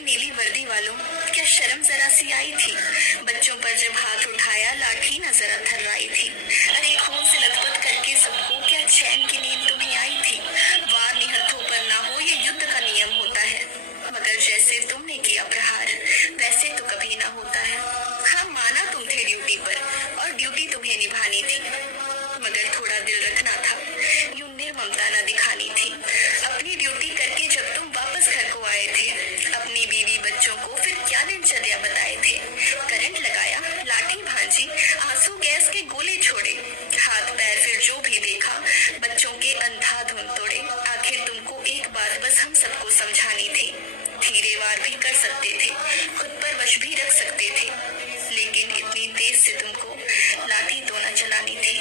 नीली वर्दी वालों, क्या शर्म जरा सी आई थी? बच्चों पर जब हाथ उठाया लाठी न जरा थर्राई थी। अरे खून से लथपथ करके सबको क्या चैन की नींद तुम्हें आई थी? वार निहत्थों पर ना हो ये युद्ध का नियम होता है, मगर जैसे तुमने किया प्रहार वैसे तो कभी ना होता है। हाँ माना तुम थे ड्यूटी पर और ड्यूटी तुम्हें निभानी थी, मगर थोड़ा दिल रखना था, यूं निर्ममता न दिखानी थी। अपनी ड्यूटी करके जब तुम वापस घर को आए थे, अपनी बीवी बच्चों को फिर क्या दिनचर्या बताए थे? करंट लगाया, लाठी भांजी, आंसू गैस के गोले छोड़े, हाथ पैर फिर जो भी देखा बच्चों के अंधाधुंध तोड़े। आखिर तुमको एक बात बस हम सबको समझानी थी, धीरे वार भी कर सकते थे, खुद पर वश भी रख सकते थे, लेकिन इतनी तेज से तुमको लाठी तो न चलानी थी।